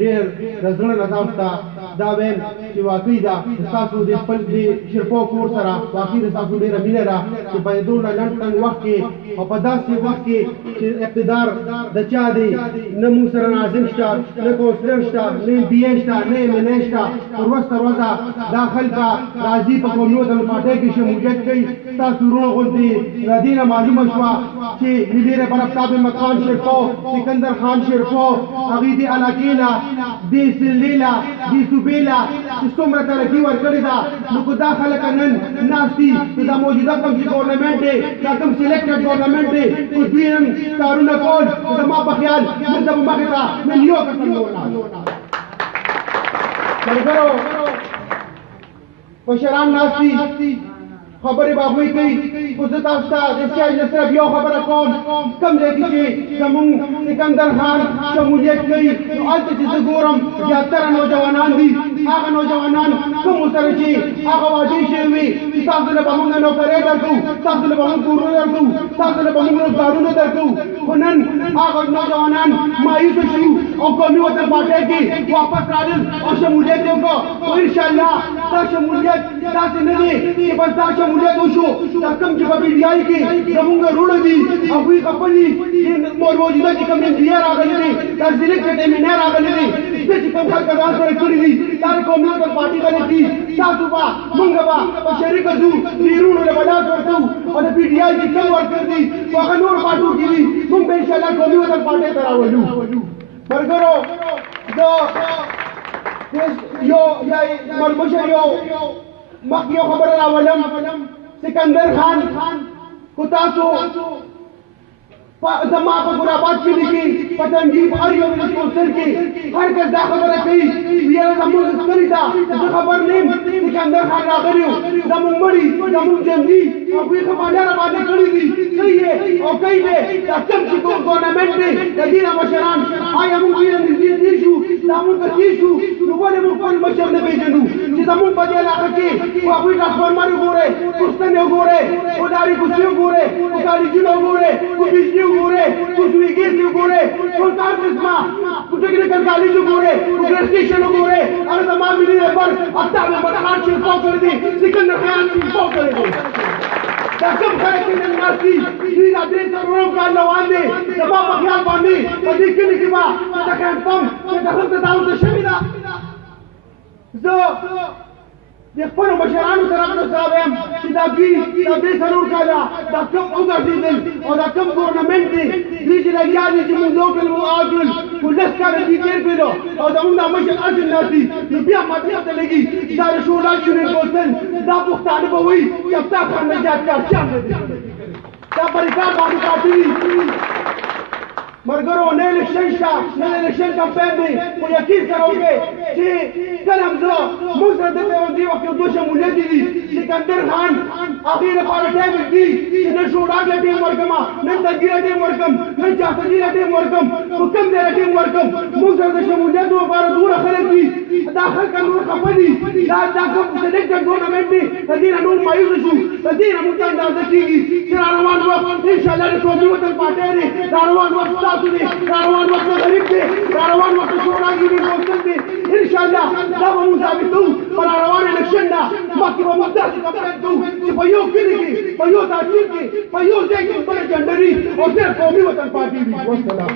ډېر د زړه نه تاسو ته دا ویل چې واقعي ده ستاسو د خپل د شرپو کور سره واقعي د تاسو ډېره مینه ده چې په دومره لنډ تنګ وخت کې او په داسې وخت کې چې اقتدار د چا دی نه موږ سره ناظم شته نه کونسلر شته نه بي اے شته نه ایم این اے شته تر ورځ تر ورځه دا خلکه راځي په قومي وطن پارټۍ کې شمولیت کوي ستاسو وروڼو غوندې له دې نه معلومه شوه چې ملي رهبر آفتاب احمد خان شرپو سکندر خان شرپو هغوی دې علاقې له دې سلې له دې صوبې له چې څومره ترقي ورکړې ده نو که دا خلک نن ناست دي چې دا موجوده کوم چې ګورنمنټ دی دا کوم سلیکټډ ګورنمنټ دی که دوی نن کارونه کول زما په خیال موږ به مخې ته نن یو قسم نه ولاړ ملګرو مشران ناست دي خبرې به هغوی کوي خو زه تاسو ته د سیاج نه صرف یو خبره کوم کوم ځای کې چې زموږ سکندر خان شمولیت کوي نو هلته چې زه ګورم زیاتره نوجوانان دي هغه نوجوانان کوم سره چې هغه واجب شوي وي چې تاسو له به موږ نوکرۍ درکوو تاسو له به موږ کورونه درکوو تاسو له به موږ روزګارونه درکوو خو نن هغه نوجوانان مایوسه شو او قومي وطن پارټۍ کې واپس راغلل او شمولیت یې وکړو خو انشاءالله دا شمولیت داسې نه دی چې بس دا شمولیت وشو دا کوم چې په پي ډي آی کې زموږ وروڼه دي هغوی خپل دي چې موجوده چې کوم ایم پي اے راغلی دی دا سلیکټډ ایم این اے راغلی دی زه چې کوم خلک ځان سره کړي دي دا د قومي وطن پارټۍ غلط دي تاسو به موږ به په شریکه ځو دې وروڼو له به لاس ورکوو او د پي ډي آی چې کوم ورکړ دي خو هغه نور پارټو کې دي موږ به انشاءالله قومي وطن پارټۍ ته راولو ملګرو زه یو مشر مخکې یو خبره راولم سکندر خان خو تاسو زما په ګلاباد کلي کې په تنجیب هر یو ولس کونسل کې هر کس دا خبره کوي یاره زموږ عسکري ده زه خبر نه یم سکندر خان راغلی و زموږ مړي زموږ جنګي هغوی ښه مالیه راباندې کړي دي کوي یې او کوي به دا کوم چې کوم ګورنمنټ دی د دې نه مشران آیا موږ دوی نه نږدې تېر شو دا موږ که تېر شو نو ولې موږ خپل مشر نه پېژنو چې زموږ په دې علاقه کې خو هغوی ټرانسفارمر وګورئ کوستنې وګورئ خو لارې کوڅې وګورئ خو کالجونه وګورئ خو بجلي وګورئ خو سویګیز وګورئ خو هر قسمه خو ټکنیکل کالج وګورئ خو ګریډ سټیشن وګورئ هغه زما ملي رهبر آفتاب احمد خان شرپو کړی دی سکندر خان شرپو کړی دی دا کوم خلک چې نن ناست دي دوی دا درې څلورم کال روان دی زما په خیال باندې په دې کلي کې به د هینډپمپ چې د هلته دا اوسه شوې ده زه د خپلو مشرانو طرف نه سره وایم چې دا دوی دا درې څلور کاله دا کوم وګرځېدل او دا کوم ګورنمنټ دی دوی چې لګیا دي چې موږ لوکل مو آګل خو لس کاله دوی تېر کړلو او زموږ دا مشر اصل ناست دي نو بیا ماته ته لګي دا د شورا یونین کونسل دا پښتانه به وایي چې آفتاب خان نجات کار چا نه دی دا پریکار باندې پاتې دي ملګرو نه الیکشن شته نه الیکشن کمپین دی خو یقین سره وکړئ چې کله هم زه موږ سره دلته یو دې وخت یو دوه شمولیت دي سکندر خان هغې لپاره ټایم ږدي چې نن شوډاک له ټیم ورکړم نن تنګي له ټیم ورکړم نن چاپدي له ټیم ورکړم خو کوم ځای له ټیم ورکړم موږ سره د شمولیتو لپاره دومره خلک دي دا خلک نور خفه دي دا کوم سلیکټډ ګورنمنټ دی د دې نه نور مایوسه شو د دې نه موږ ته اندازه کېږي چې را روان وخت انشاءالله د قومي وطن پارټۍ دی را روان وخت ستاسو دی را روان وخت غریب دی را روان وخت شورا یونین کونسل دی انشاءالله دا به موږ ثابتوو په را روان الیکشن نه مخکې به موږ داسې کمپین کوو چې په یو کلي کې په یو تحصیل کې په یو ځای کې خپله جنډري او صرف قومي وطن پارټۍ وي والسلام